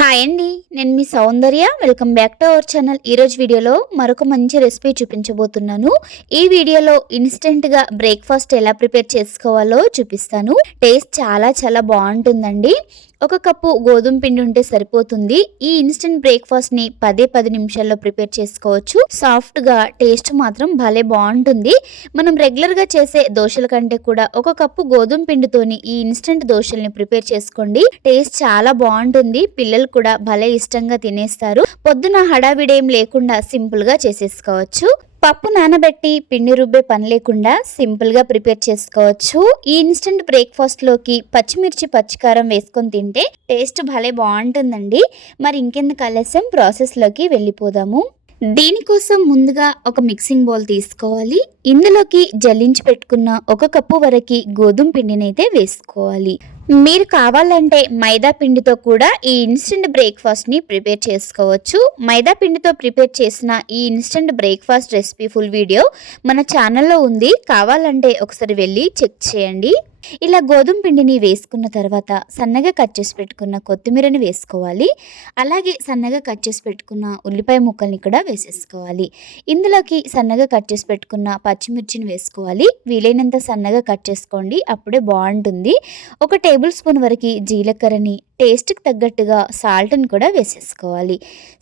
Hi అండి నేను మీ Soundarya. Welcome back to our channel ఈరోజు వీడియోలో మరొక మంచి రెసిపీ చూపించబోతున్నాను. ఈ వీడియోలో ఇన్స్టెంట్గా బ్రేక్ఫాస్ట్ ఎలా ప్రిపేర్ చేసుకోవాలో చూపిస్తాను. టేస్ట్ చాలా చాలా బాగుంటుందండి. ఒక కప్పు గోధుమ పిండి ఉంటే సరిపోతుంది. ఈ ఇన్స్టెంట్ బ్రేక్ఫాస్ట్ని పదే పది నిమిషాల్లో ప్రిపేర్ చేసుకోవచ్చు. సాఫ్ట్గా టేస్ట్ మాత్రం భలే బాగుంటుంది. మనం రెగ్యులర్గా చేసే దోశల కంటే కూడా ఒక కప్పు గోధుమ పిండితోని ఈ ఇన్స్టెంట్ దోశల్ని ప్రిపేర్ చేసుకోండి. టేస్ట్ చాలా బాగుంటుంది. పిల్లలు కూడా భలే ఇష్టంగా తినేస్తారు. పొద్దున హడావిడేం లేకుండా సింపుల్గా చేసేసుకోవచ్చు. పప్పు నానబెట్టి పిండి రుబ్బే పని లేకుండా సింపుల్గా ప్రిపేర్ చేసుకోవచ్చు. ఈ ఇన్స్టెంట్ బ్రేక్ఫాస్ట్లోకి పచ్చిమిర్చి పచ్చికారం వేసుకొని తింటే టేస్ట్ భలే బాగుంటుందండి. మరి ఇంకెందుకు ఆలస్యం? ప్రాసెస్లోకి వెళ్ళిపోదాము. దీనికోసం ముందుగా ఒక మిక్సింగ్ బౌల్ తీసుకోవాలి. ఇందులోకి జల్లించి పెట్టుకున్న ఒక కప్పు వరకు గోధుమ పిండినైతే వేసుకోవాలి. మీరు కావాలంటే మైదా పిండితో కూడా ఈ ఇన్స్టెంట్ బ్రేక్ఫాస్ట్ని ప్రిపేర్ చేసుకోవచ్చు. మైదా పిండితో ప్రిపేర్ చేసిన ఈ instant breakfast recipe full video మన ఛానల్లో ఉంది. కావాలంటే ఒకసారి వెళ్ళి చెక్ చేయండి. ఇలా గోధుమ పిండిని వేసుకున్న తర్వాత సన్నగా కట్ చేసి పెట్టుకున్న కొత్తిమీరని వేసుకోవాలి. అలాగే సన్నగా కట్ చేసి పెట్టుకున్న ఉల్లిపాయ ముక్కల్ని కూడా వేసేసుకోవాలి. ఇందులోకి సన్నగా కట్ చేసి పెట్టుకున్న పచ్చిమిర్చిని వేసుకోవాలి. వీలైనంత సన్నగా కట్ చేసుకోండి. అప్పుడే బాగుంటుంది. ఒక టేబుల్ స్పూన్ వరకు జీలకర్రని టేస్ట్కి తగ్గట్టుగా సాల్ట్ని కూడా వేసేసుకోవాలి.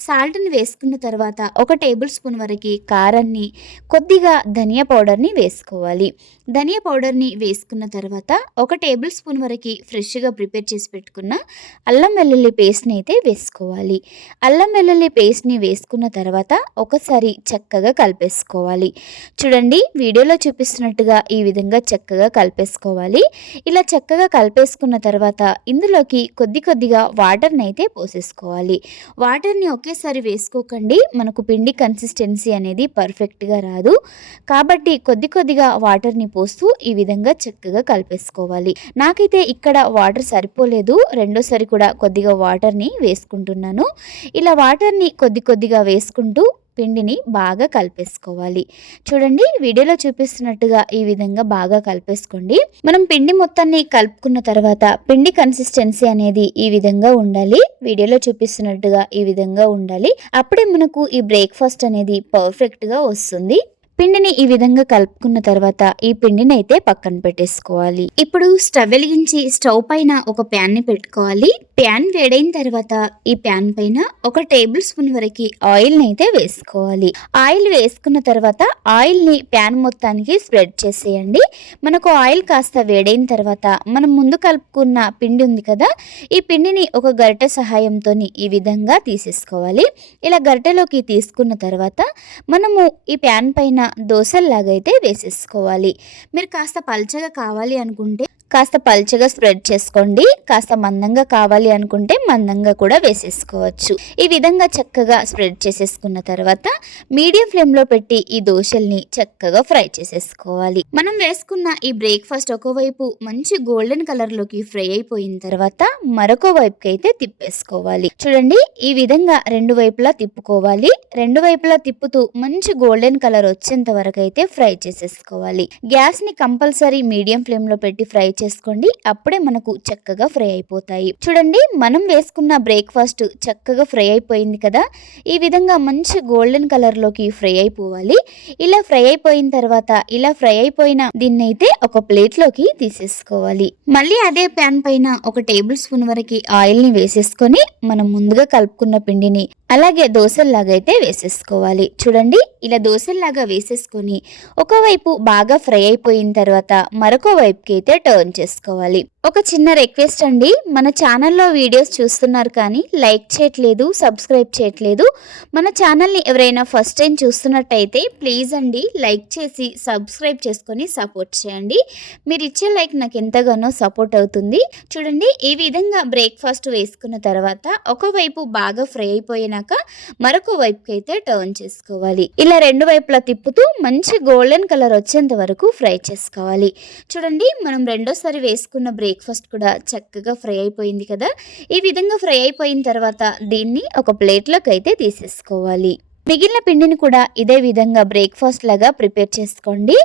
సాల్ట్ని వేసుకున్న తర్వాత ఒక టేబుల్ స్పూన్ వరకు కారాన్ని కొద్దిగా ధనియా పౌడర్ని వేసుకోవాలి. ధనియా పౌడర్ని వేసుకున్న తర్వాత ఒక టేబుల్ స్పూన్ వరకు ఫ్రెష్గా ప్రిపేర్ చేసి పెట్టుకున్న అల్లం వెల్లుల్లి పేస్ట్ని అయితే వేసుకోవాలి. అల్లం వెల్లుల్లి పేస్ట్ని వేసుకున్న తర్వాత ఒకసారి చక్కగా కలిపేసుకోవాలి. చూడండి వీడియోలో చూపిస్తున్నట్టుగా ఈ విధంగా చక్కగా కలిపేసుకోవాలి. ఇలా చక్కగా కలిపేసుకున్న తర్వాత ఇందులోకి కొద్ది కొద్దిగా వాటర్ని అయితే పోసేసుకోవాలి. వాటర్ని ఒకేసారి వేసుకోకండి. మనకు పిండి కన్సిస్టెన్సీ అనేది పర్ఫెక్ట్గా రాదు. కాబట్టి కొద్ది కొద్దిగా వాటర్ని పోస్తూ ఈ విధంగా చక్కగా కలిపేసుకోవాలి. నాకైతే ఇక్కడ వాటర్ సరిపోలేదు. రెండోసారి కూడా కొద్దిగా వాటర్ని వేసుకుంటున్నాను. ఇలా వాటర్ని కొద్ది కొద్దిగా వేసుకుంటూ పిండిని బాగా కలిపేసుకోవాలి. చూడండి వీడియోలో చూపిస్తున్నట్టుగా ఈ విధంగా బాగా కలిపేసుకోండి. మనం పిండి మొత్తాన్ని కలుపుకున్న తర్వాత పిండి కన్సిస్టెన్సీ అనేది ఈ విధంగా ఉండాలి. వీడియోలో చూపిస్తున్నట్టుగా ఈ విధంగా ఉండాలి. అప్పుడే మనకు ఈ బ్రేక్ఫాస్ట్ అనేది పర్ఫెక్ట్గా వస్తుంది. పిండిని ఈ విధంగా కలుపుకున్న తర్వాత ఈ పిండిని అయితే పక్కన పెట్టేసుకోవాలి. ఇప్పుడు స్టవ్ వెలిగించి స్టవ్ పైన ఒక ప్యాన్ని పెట్టుకోవాలి. ప్యాన్ వేడైన తర్వాత ఈ ప్యాన్ పైన ఒక టేబుల్ స్పూన్ వరకు ఆయిల్ని అయితే వేసుకోవాలి. ఆయిల్ వేసుకున్న తర్వాత ఆయిల్ని ప్యాన్ మొత్తానికి స్ప్రెడ్ చేసేయండి. మనకు ఆయిల్ కాస్త వేడైన తర్వాత మనం ముందు కలుపుకున్న పిండి ఉంది కదా ఈ పిండిని ఒక గరిటె సహాయంతో ఈ విధంగా తీసేసుకోవాలి. ఇలా గరిటెలోకి తీసుకున్న తర్వాత మనము ఈ ప్యాన్ పైన దోశల్లాగా అయితే వేసేసుకోవాలి. మీరు కాస్త పల్చగా కావాలి అనుకుంటే కాస్త పల్చగా స్ప్రెడ్ చేసుకోండి. కాస్త మందంగా కావాలి అనుకుంటే మందంగా కూడా వేసేసుకోవచ్చు. ఈ విధంగా చక్కగా స్ప్రెడ్ చేసేసుకున్న తర్వాత మీడియం ఫ్లేమ్లో పెట్టి ఈ దోశల్ని చక్కగా ఫ్రై చేసేసుకోవాలి. మనం వేసుకున్న ఈ బ్రేక్ఫాస్ట్ ఒకవైపు మంచి గోల్డెన్ కలర్లోకి ఫ్రై అయిపోయిన తర్వాత మరొక వైపుకి అయితే తిప్పేసుకోవాలి. చూడండి ఈ విధంగా రెండు వైపులా తిప్పుకోవాలి. రెండు వైపులా తిప్పుతూ మంచి గోల్డెన్ కలర్ వచ్చేంత వరకు అయితే ఫ్రై చేసేసుకోవాలి. గ్యాస్ని కంపల్సరీ మీడియం ఫ్లేమ్లో పెట్టి ఫ్రై చేసుకోండి. అప్పుడే మనకు చక్కగా ఫ్రై అయిపోతాయి. చూడండి మనం వేసుకున్న బ్రేక్ఫాస్ట్ చక్కగా ఫ్రై అయిపోయింది కదా? ఈ విధంగా మంచి గోల్డెన్ కలర్లోకి ఫ్రై అయిపోవాలి. ఇలా ఫ్రై అయిపోయిన తర్వాత ఇలా ఫ్రై అయిపోయిన దీన్ని అయితే ఒక ప్లేట్లోకి తీసేసుకోవాలి. మళ్ళీ అదే ప్యాన్ పైన ఒక టేబుల్ స్పూన్ వరకు ఆయిల్ని వేసేసుకొని మనం ముందుగా కలుపుకున్న పిండిని అలాగే దోశల్లాగా అయితే వేసేసుకోవాలి. చూడండి ఇలా దోశల్లాగా వేసేసుకొని ఒకవైపు బాగా ఫ్రై అయిపోయిన తర్వాత మరొక వైపుకి అయితే టర్న్ చేసుకోవాలి. ఒక చిన్న రిక్వెస్ట్ అండి మన ఛానల్లో వీడియోస్ చూస్తున్నారు కానీ లైక్ చేయట్లేదు సబ్స్క్రైబ్ చేయట్లేదు. మన ఛానల్ని ఎవరైనా ఫస్ట్ టైం చూస్తున్నట్టయితే ప్లీజ్ అండి లైక్ చేసి సబ్స్క్రైబ్ చేసుకొని సపోర్ట్ చేయండి. మీరు ఇచ్చే లైక్ నాకు ఎంతగానో సపోర్ట్ అవుతుంది. చూడండి ఈ విధంగా బ్రేక్ఫాస్ట్ వేసుకున్న తర్వాత ఒకవైపు బాగా ఫ్రై అయిపోయిన అయిపోయినాక మరొక వైపుకి అయితే టర్న్ చేసుకోవాలి. ఇలా రెండు వైపులా తిప్పుతూ మంచి గోల్డెన్ కలర్ వచ్చేంత వరకు ఫ్రై చేసుకోవాలి. చూడండి మనం రెండోసారి వేసుకున్న బ్రేక్ఫాస్ట్ కూడా చక్కగా ఫ్రై అయిపోయింది కదా? ఈ విధంగా ఫ్రై అయిపోయిన తర్వాత దీన్ని ఒక ప్లేట్లోకి అయితే తీసేసుకోవాలి. మిగిలిన పిండిని కూడా ఇదే విధంగా బ్రేక్ఫాస్ట్ లాగా ప్రిపేర్ చేసుకోండి.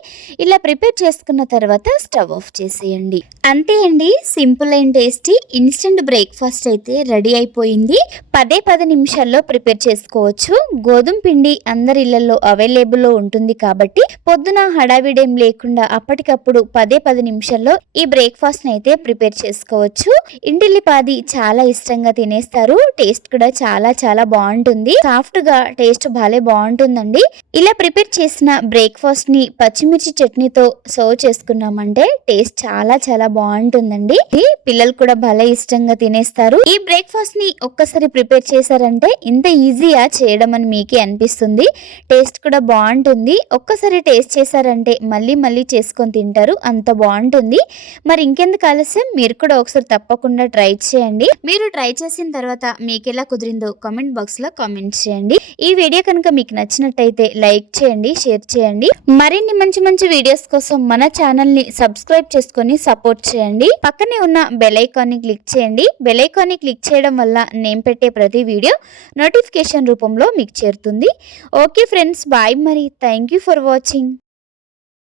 ఇలా ప్రిపేర్ చేసుకున్న తర్వాత స్టవ్ ఆఫ్ చేసేయండి. అంతే అండి. Simple and tasty instant breakfast అయితే రెడీ అయిపోయింది. పదే పది నిమిషాల్లో ప్రిపేర్ చేసుకోవచ్చు. గోధుమ పిండి అందరి ఇళ్ళలో అవైలబుల్లో ఉంటుంది కాబట్టి పొద్దున హడావిడేం లేకుండా అప్పటికప్పుడు పదే పది నిమిషాల్లో ఈ బ్రేక్ఫాస్ట్ అయితే ప్రిపేర్ చేసుకోవచ్చు. ఇంటిల్లిపాది చాలా ఇష్టంగా తినేస్తారు. టేస్ట్ కూడా చాలా చాలా బాగుంటుంది. సాఫ్ట్గా టేస్ట్ భలే బాగుంటుందండి. ఇలా ప్రిపేర్ చేసిన బ్రేక్ఫాస్ట్ని పచ్చిమిర్చి చట్నీతో సర్వ్ చేసుకున్నామంటే టేస్ట్ చాలా చాలా బాగుంటుందండి. ఇది పిల్లలు కూడా భలే ఇష్టంగా తినేస్తారు. ఈ బ్రేక్ఫాస్ట్ని ఒక్కసారి ప్రిపేర్ చేశారంటే ఇంత ఈజీగా చేయడం అని మీకే అనిపిస్తుంది. టేస్ట్ కూడా బాగుంటుంది. ఒక్కసారి టేస్ట్ చేశారంటే మళ్ళీ మళ్ళీ చేసుకొని తింటారు. అంత బాగుంటుంది. మరి ఇంకెందుకు ఆలస్యం? మీరు కూడా ఒకసారి తప్పకుండా ట్రై చేయండి. మీరు ట్రై చేసిన తర్వాత మీకు ఎలా కుదిరిందో కామెంట్ బాక్స్లో కామెంట్ చేయండి. ఈ వీడియో కనుక మీకు నచ్చినట్టయితే లైక్ చేయండి షేర్ చేయండి. మరిన్ని మంచి మంచి వీడియోస్ కోసం మన ఛానల్ని సబ్స్క్రైబ్ చేసుకొని సపోర్ట్ చేయండి. పక్కనే ఉన్న బెల్ ఐకాన్ని క్లిక్ చేయండి. బెల్ ఐకాన్ని క్లిక్ చేయడం వల్ల నేను పెట్టే ప్రతి వీడియో నోటిఫికేషన్ రూపంలో మీకు చేరుతుంది. ఓకే ఫ్రెండ్స్ బాయ్ మరి. Thank you for watching.